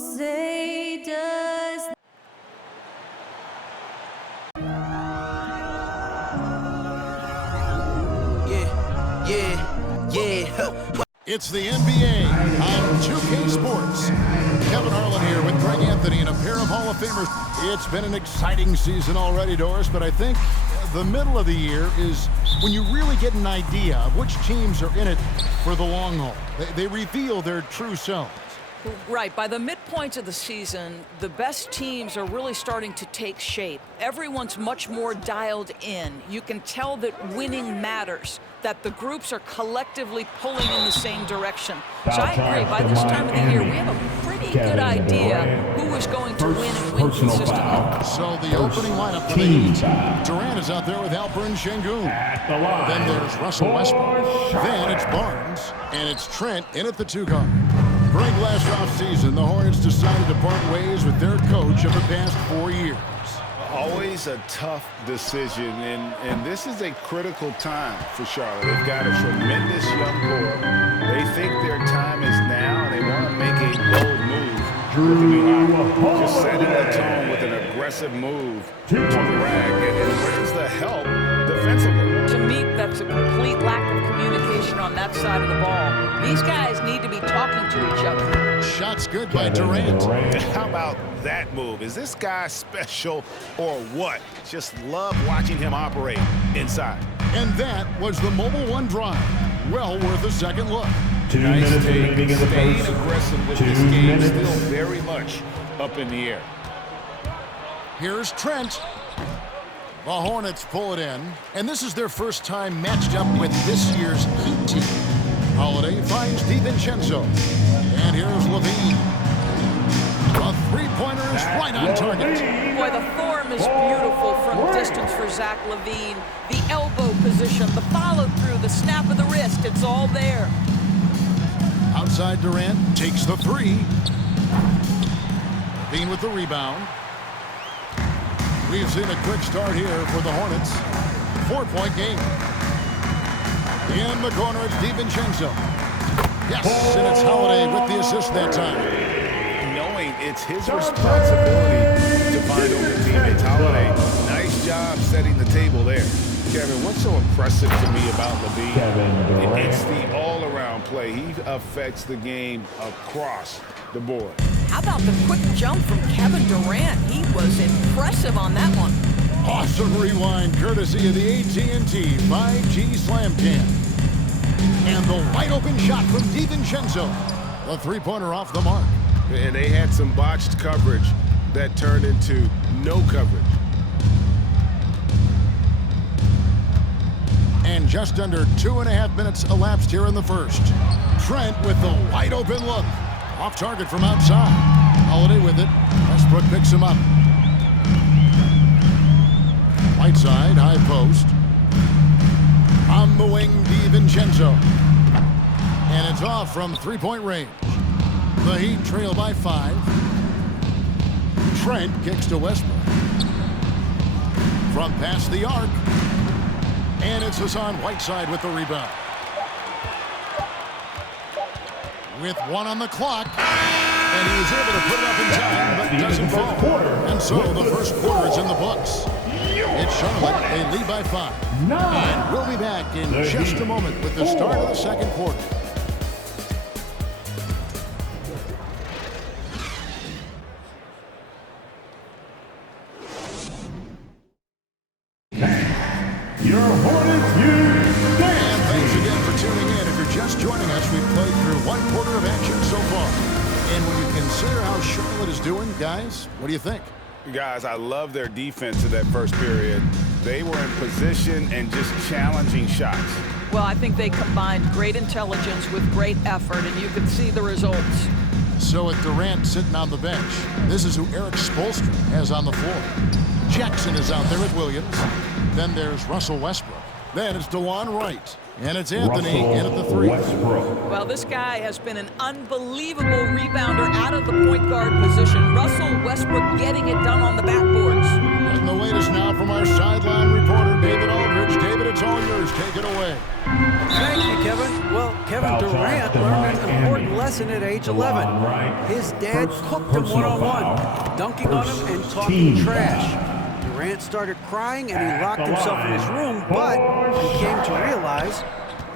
say does. Yeah. It's the NBA on 2K Sports. Kevin Harlan here with Greg Anthony and a pair of Hall of Famers. It's been an exciting season already, Doris, but I think the middle of the year is when you really get an idea of which teams are in it for the long haul. They reveal their true selves. Right. By the midpoint of the season, the best teams are really starting to take shape. Everyone's much more dialed in. You can tell that winning matters, that the groups are collectively pulling in the same direction. So I agree. By this time of the year, we have a pretty good idea who is going to win and win consistently. So the opening lineup for the Heat. Durant is out there with Alperen Şengün. Then there's Russell Westbrook. Then it's Barnes. And it's Trent in at the 2 guard. During last offseason, the Hornets decided to part ways with their coach of the past 4 years. Always a tough decision, and this is a critical time for Charlotte. They've got a tremendous young core. They think their time is now, and they want to make a bold move with the new hire. Just setting the tone with an aggressive move to the rack, and where's the help defensively? To me, that's a complete lack of communication on that side of the ball. These guys need to be talking to each other. Shots good by Durant. How about that move? Is this guy special or what? Just love watching him operate inside. And that was the Mobile One drive. Well worth a second look. Nice take. Staying aggressive with this game. Still very much up in the air. Here's Trent. The Hornets pull it in, and this is their first time matched up with this year's Heat team. Holiday finds DiVincenzo, and here's Levine. The three-pointer is right on target. Boy, the form is beautiful from distance for Zach Levine. The elbow position, the follow-through, the snap of the wrist, it's all there. Outside Durant takes the three. Levine with the rebound. We've seen a quick start here for the Hornets. 4-point game. In the corner, it's DiVincenzo. Yes, and it's Holiday with the assist that time. Knowing it's his responsibility to find open teammates. Holiday, nice job setting the table there. Kevin, what's so impressive to me about Levine? It's the all-around play. He affects the game across the board. How about the quick jump from Kevin Durant? He was impressive on that one. Awesome rewind courtesy of the AT&T 5G Slam Cam. And the wide open shot from DiVincenzo. The three-pointer off the mark. And they had some botched coverage that turned into no coverage. And just under 2.5 minutes elapsed here in the first. Trent with the wide open look. Off target from outside. Holiday with it. Westbrook picks him up. Right side, high post. On the wing, DiVincenzo. And it's off from three-point range. The Heat trail by 5. Trent kicks to Westbrook. From past the arc. And it's Hassan Whiteside with the rebound. With 1 on the clock. And he was able to put it up in time, but doesn't fall. And so the first quarter is in the books. It's Charlotte. They lead by 5. And we'll be back in just a moment with the start of the second quarter. Your Hornets, you stand. And thanks again for tuning in. If you're just joining us, we've played through 1 quarter of action so far. And when you consider how Charlotte is doing, guys, what do you think? Guys, I love their defense in that first period. They were in position and just challenging shots. Well, I think they combined great intelligence with great effort, and you can see the results. So with Durant sitting on the bench, this is who Eric Spoelstra has on the floor. Jackson is out there with Williams. Then there's Russell Westbrook. Then it's DeJuan Wright. And it's Anthony in at the 3. Well, this guy has been an unbelievable rebounder out of the point guard position. Russell Westbrook getting it done on the backboards. And the latest now from our sideline reporter, David Aldridge. David, it's all yours. Take it it away. Thank you, Kevin. Well, Kevin Durant learned an important lesson at age 11. His dad hooked him one-on-one, dunking on him and talking trash. Durant started crying and he locked himself in his room, but he came to realize,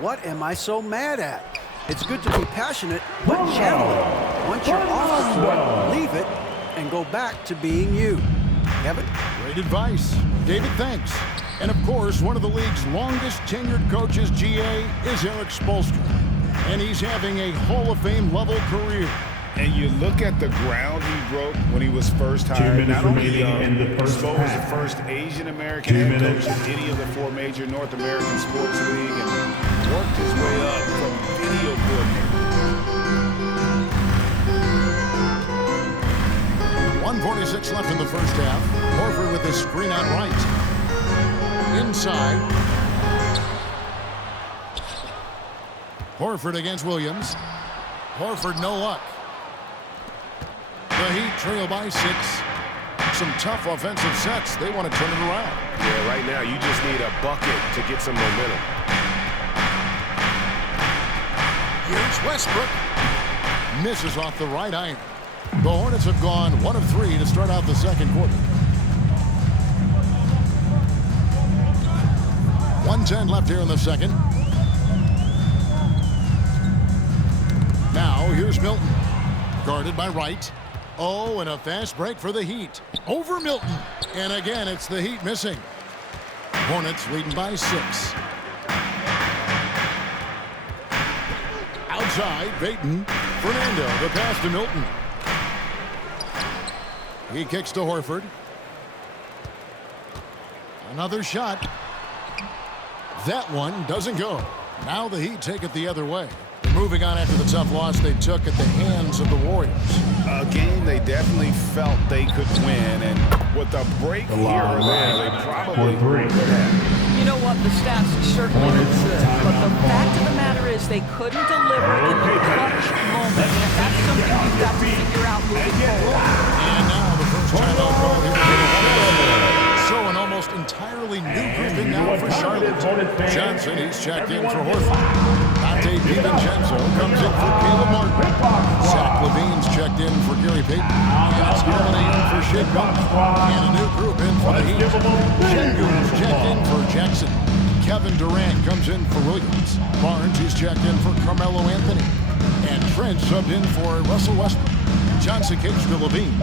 what am I so mad at? It's good to be passionate, but channel it. Once you're off the court, leave it and go back to being you. Kevin? Great advice. David, thanks. And of course, one of the league's longest tenured coaches, GA, is Eric Spoelstra. And he's having a Hall of Fame level career. And you look at the ground he broke when he was first hired. Not only Spo was the first Asian American head coach in any of the 4 major North American sports league and worked his way up from video coordinator. 1:46 left in the first half. Horford with his screen on right. Inside. Horford against Williams. Horford, no luck. The Heat trail by 6. Some tough offensive sets. They want to turn it around. Yeah, right now you just need a bucket to get some momentum. Here's Westbrook. Misses off the right iron. The Hornets have gone 1 of 3 to start out the second quarter. 1:10 left here in the second. Now here's Milton. Guarded by Wright. Oh, and a fast break for the Heat. Over Milton. And again, it's the Heat missing. Hornets leading by 6. Outside, Payton. Fernando, the pass to Milton. He kicks to Horford. Another shot. That one doesn't go. Now the Heat take it the other way. Moving on after the tough loss they took at the hands of the Warriors. A game they definitely felt they could win, and with a break here or there, they probably could have. You know what? The stats certainly look good, but the fact of the matter is they couldn't deliver in the clutch moment. And that's something you've got to figure out moving forward. And now the first timeout call here for the Hornets. So an almost entirely new grouping now for Charlotte. Johnson, he's checked in for Horford. Dante DiVincenzo comes in for Caleb Martin. Zach Levine's checked in for Gary Payton. And Scarlett in for Shea Gilgeous. And a new group in for the Heat. Sengun's checked in for Jackson. Kevin Durant comes in for Williams. Barnes, he's checked in for Carmelo Anthony. And Trent subbed in for Russell Westbrook. Johnson kicks to Levine.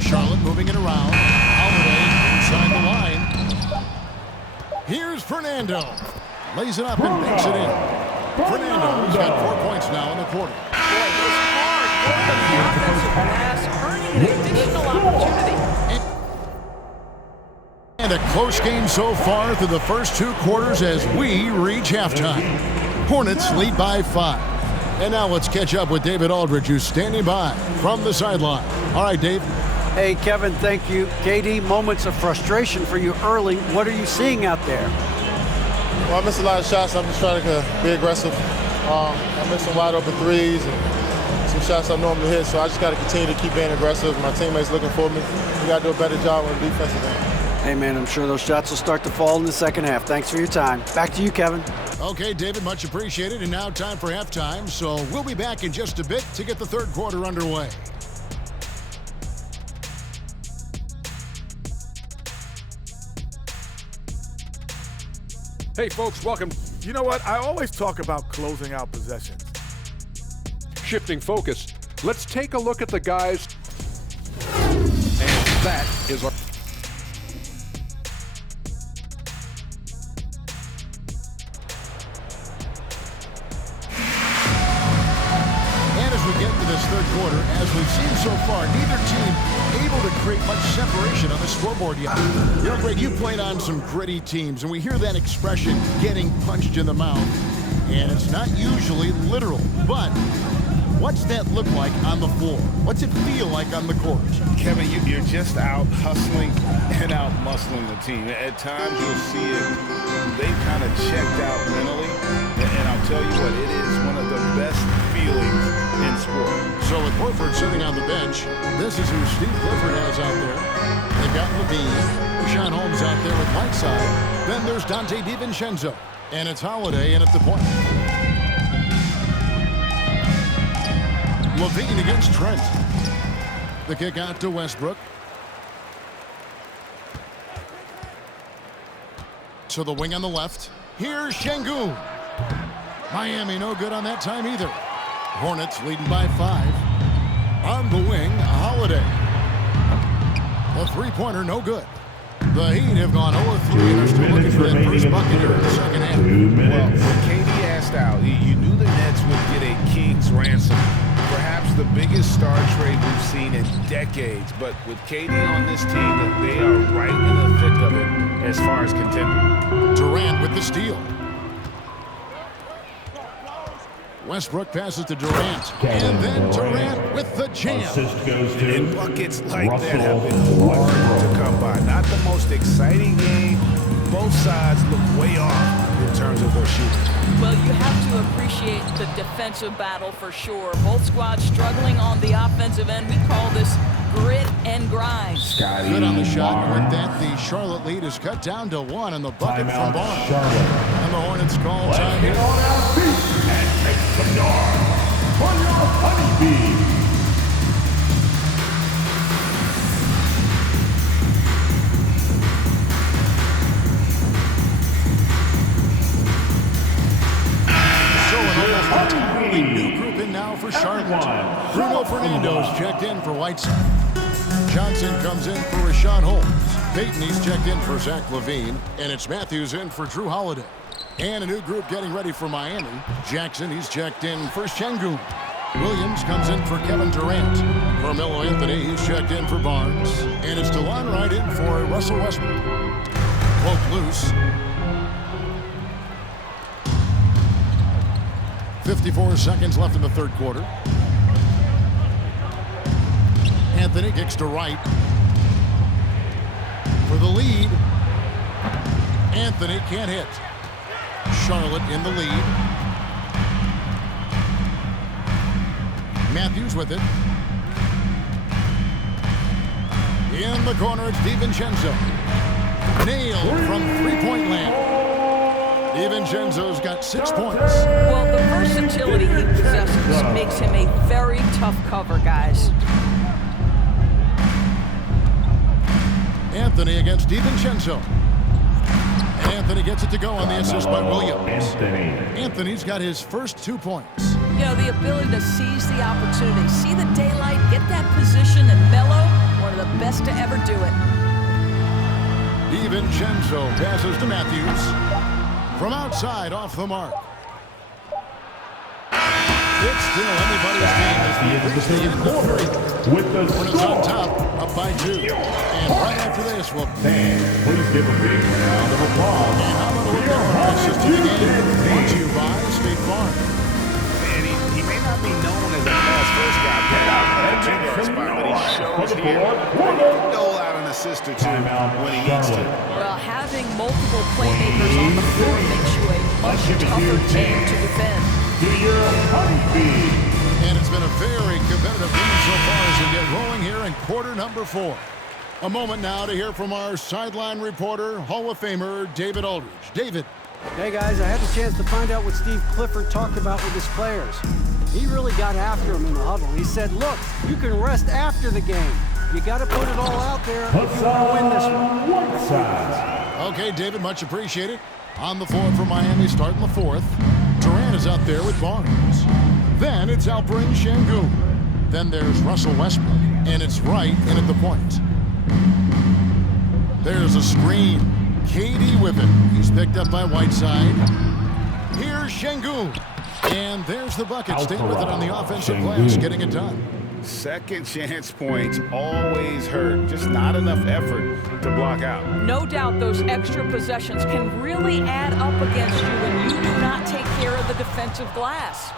Charlotte moving it around. Holiday inside the line. Here's Fernando. Lays it up and banks it in. Fernando's got 4 points now in the quarter. Boy, this hard work on the offensive glass, earning an additional opportunity. And a close game so far through the first 2 quarters as we reach halftime. Hornets lead by 5. And now let's catch up with David Aldridge, who's standing by from the sideline. All right, Dave. Hey, Kevin, thank you. KD, moments of frustration for you early. What are you seeing out there? Well, I missed a lot of shots. I'm just trying to be aggressive. I missed some wide open threes and some shots I normally hit, so I just got to continue to keep being aggressive. My teammates looking for me. We got to do a better job on the defensive end. Hey, man, I'm sure those shots will start to fall in the second half. Thanks for your time. Back to you, Kevin. Okay, David, much appreciated. And now time for halftime, so we'll be back in just a bit to get the third quarter underway. Hey, folks, welcome. You know what? I always talk about closing out possessions. Shifting focus, let's take a look at the guys. And that is our... And as we get into this third quarter, as we've seen so far, neither team able to create much separation on the scoreboard yet. You know, Greg, you played on some gritty teams, and we hear that expression, getting punched in the mouth. And it's not usually literal, but what's that look like on the floor? What's it feel like on the court? Kevin, you're just out hustling and out muscling the team. At times you'll see it, they've kind of checked out mentally. And I'll tell you what, it is one of the best feelings in sport. So with Horford sitting on the bench, this is who Steve Clifford has out there. They've got Levine, Rashawn Holmes out there with Whiteside. Then there's Dante DiVincenzo. And it's Holiday in at the point. Levine against Trent. The kick out to Westbrook. To the wing on the left. Here's Şengün. Miami no good on that time either. Hornets leading by 5. On the wing, Holiday. The three-pointer no good. The Heat have gone 0-3 and are still looking for that first bucket here in the second half. Well, when KD asked out, you knew the Nets would get a king's ransom. Perhaps the biggest star trade we've seen in decades. But with KD on this team, they are right in the thick of it as far as contending. Durant with the steal. Westbrook passes to Durant. And then Durant with the jam. And buckets like that have been hard to come by. Not the most exciting game. Both sides look way off in terms of their shooting. Well, you have to appreciate the defensive battle for sure. Both squads struggling on the offensive end. We call this grit and grind. Good on the shot. And with that, the Charlotte lead is cut down to 1 on the bucket from Barnes. And the Hornets call time here. On our feet and make some noise for your honeybee. New group in now for Charlotte. Bruno Fernando's checked in for Whiteside. Johnson comes in for Rashawn Holmes. Payton, he's checked in for Zach LaVine. And it's Matthews in for Drew Holiday. And a new group getting ready for Miami. Jackson, he's checked in for Şengün. Williams comes in for Kevin Durant. Carmelo Anthony, he's checked in for Barnes. And it's DeLon Wright in for Russell Westbrook. Poke loose. 54 seconds left in the third quarter. Anthony kicks to Wright. For the lead. Anthony can't hit. Charlotte in the lead. Matthews with it. In the corner, it's DiVincenzo. Nailed from three-point land. DiVincenzo's got 6 points. Well, the versatility he possesses makes him a very tough cover, guys. Anthony against DiVincenzo. Anthony gets it to go on the assist by Williams. Anthony's got his first 2 points. You know, the ability to seize the opportunity, see the daylight, get that position, and mellow, one of the best to ever do it. DiVincenzo passes to Matthews. From outside, off the mark. It's still anybody's game as we reach the end of the third. With the Hornets on top, up by 2. And right after this, we'll... Please give a big round of applause. And how about a look at our assistant game? Brought to you by State Farm. And he may not be known as a fast first guy, but he shows here. He can dole out an assist or two when he needs to. Well, having multiple playmakers on the floor makes you a much tougher team to defend. And it's been a very competitive game so far as we get rolling here in quarter number 4. A moment now to hear from our sideline reporter, Hall of Famer David Aldridge. David. Hey guys, I had the chance to find out what Steve Clifford talked about with his players. He really got after them in the huddle. He said, look, you can rest after the game. You got to put it all out there if you want to win this one. Okay, David, much appreciated. On the floor for Miami, starting the 4th. Durant is out there with Barnes. Then it's Alperen Şengün. Then there's Russell Westbrook. And it's Wright in at the point. There's a screen. KD with it. He's picked up by Whiteside. Here's Şengün. And there's the bucket. Stay with it on the offensive glass, getting it done. Second chance points always hurt. Just not enough effort to block out. No doubt those extra possessions can really add up against you when you do not take care of the defensive glass.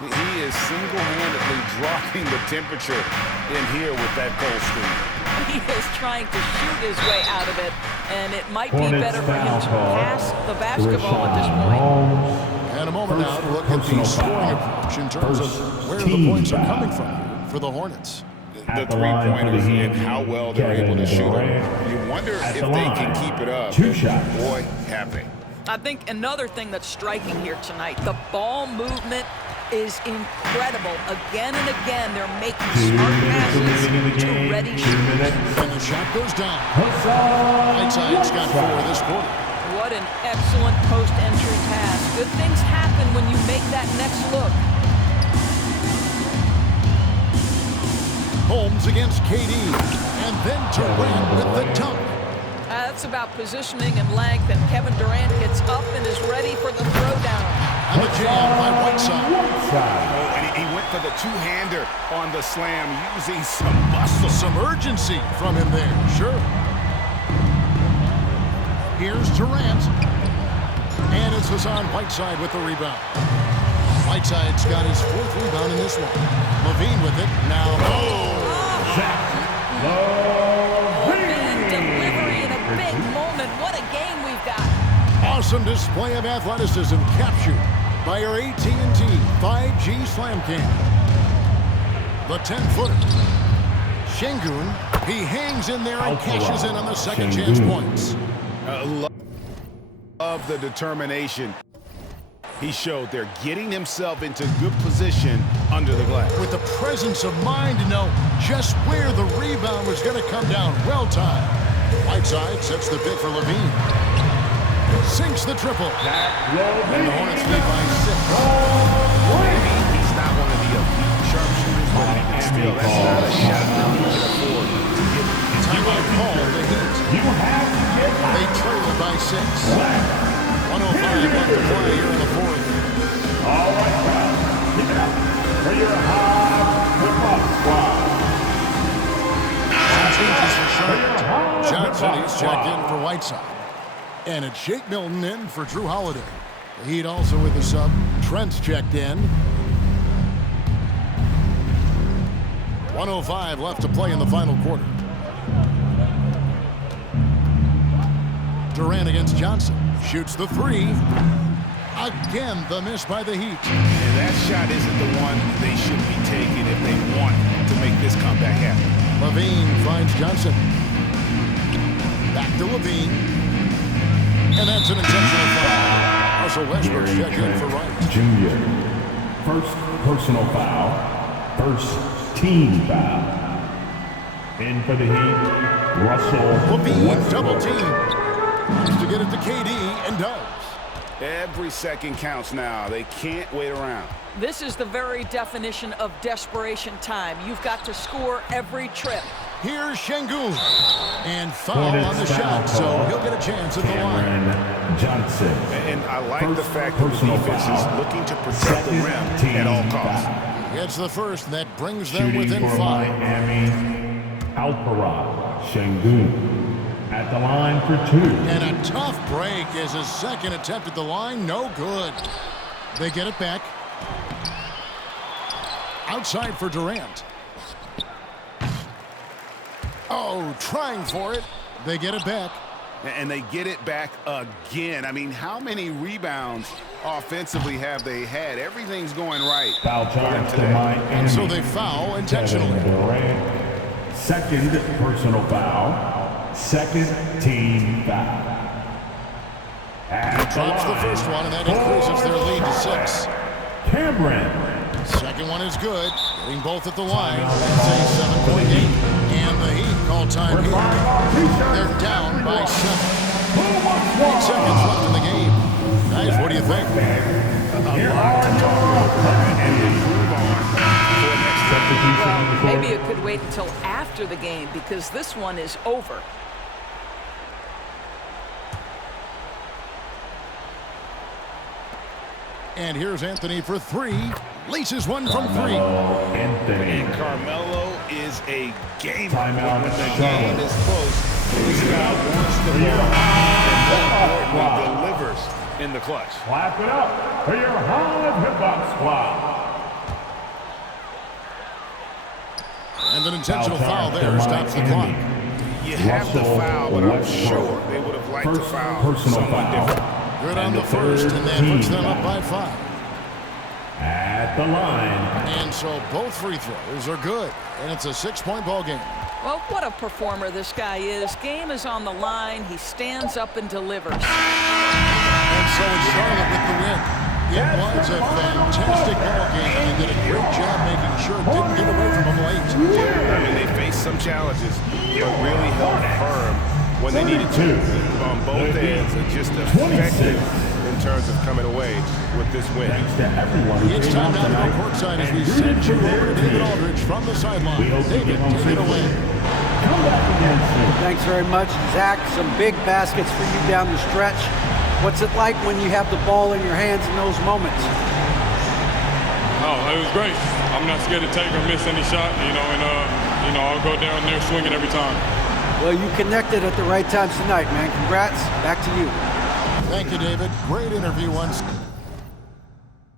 He is single-handedly dropping the temperature in here with that cold streak. He is trying to shoot his way out of it, and it might be better for him to pass the basketball at this point. And a moment now to look at the scoring approach in terms of where the points are coming from for the Hornets. The three-pointers and how well they're able to shoot them. You wonder if they can keep it up. Boy, have they. I think another thing that's striking here tonight, the ball movement is incredible. Again and again, they're making smart passes to ready shooters. And the shot goes down. Whiteside's got 4 this quarter. What an excellent post-entry pass. Good things happen when you make that next look. Holmes against KD. And then Durant with the dunk. That's about positioning and length, and Kevin Durant gets up and is ready for the throwdown. And the jam by Whiteside. Oh, and he went for the two-hander on the slam, using some muscle. Some urgency from him there, sure. Here's Durant. And it's Hassan Whiteside with the rebound. Whiteside's got his 4th rebound in this one. Levine with it. Now, Delivery in a big moment. What a game we've got. awesome display of athleticism captured by our AT&T 5G Slam Cam. The 10-footer. Şengün, he hangs in there and cashes in on the second chance points. Love the determination he showed there, getting himself into good position under the glass. With the presence of mind to know just where the rebound was going to come down. Well timed. Whiteside sets the pick for Levine. Sinks the triple. And the Hornets lead by 6. Maybe he's not one of the elite sharpshooters, but still, that's not a shot that he can afford to get. Timeout call the Heat. They trail it by 6. 105 left to play here in the 4th. All right, guys. Keep it up for your hip-hop squad. Changes for Charlotte. Johnson is checked in for Whiteside. And it's Shake Milton in for Drew Holiday. The Heat also with the sub. Trent's checked in. 105 left to play in the final quarter. Durant against Johnson. Shoots the 3. Again, the miss by the Heat. And that shot isn't the one they should be taking if they want to make this comeback happen. Levine finds Johnson. Back to Levine. And that's an intentional foul. Russell Westbrook's checked in for Wright. Junior. First personal foul. First team foul. In for the Heat, Russell Levine Westbrook. double team. Wants to get it to KD and does. Every second counts now. They can't wait around. This is the very definition of desperation time. You've got to score every trip. Here's Şengün. And foul on the shot, so he'll get a chance at the line. Johnson. And I like the fact that the defense is looking to protect the rim at all costs. Gets the first, and that brings them Shooting within for 5. Miami, Alpera Şengün. At the line for 2. And a tough break as his second attempt at the line. No good. They get it back. Outside for Durant. Oh, trying for it. They get it back. And they get it back again. I mean, how many rebounds offensively have they had? Everything's going right. Foul charge to Miami. And so they foul intentionally. Second personal foul. Second team foul. He drops the first one, and that increases their lead to 6. Cameron. Second one is good. Getting both at the line. That's a 7-point game. And the Heat call time here. They're down by 7. 8 seconds left in the game. Guys, what do you think? Maybe it could wait until after the game because this one is over. And here's Anthony for 3. Laces one from 3. Anthony. And Carmelo is a gamer. Timeout. When the game is close, this guy wants the ball and delivers in the clutch. Clap it up for your Holland hip-hop squad. And an intentional foul there stops the clock. You have the foul, but I'm sure they would have liked to foul someone different. Good on the first, and that puts them up by 5. At the line. And so both free throws are good, and it's a 6-point ball game. Well, what a performer this guy is. Game is on the line. He stands up and delivers. And So it's Charlotte with the win. It was a fantastic ball game, and they did a great job making sure it didn't get away from them late. Yeah, I mean, they faced some challenges, but really held firm when they needed to on both ends, and just effective in terms of coming away with this win. It's time now to go courtside as we send you over to David Aldridge from the sideline. David, take it away. Thanks very much, Zach. Some big baskets for you down the stretch. What's it like when you have the ball in your hands in those moments? Oh, it was great. I'm not scared to take or miss any shot, and I'll go down there swinging every time. Well, you connected at the right times tonight, man. Congrats. Back to you. Thank you, David. Great interview once.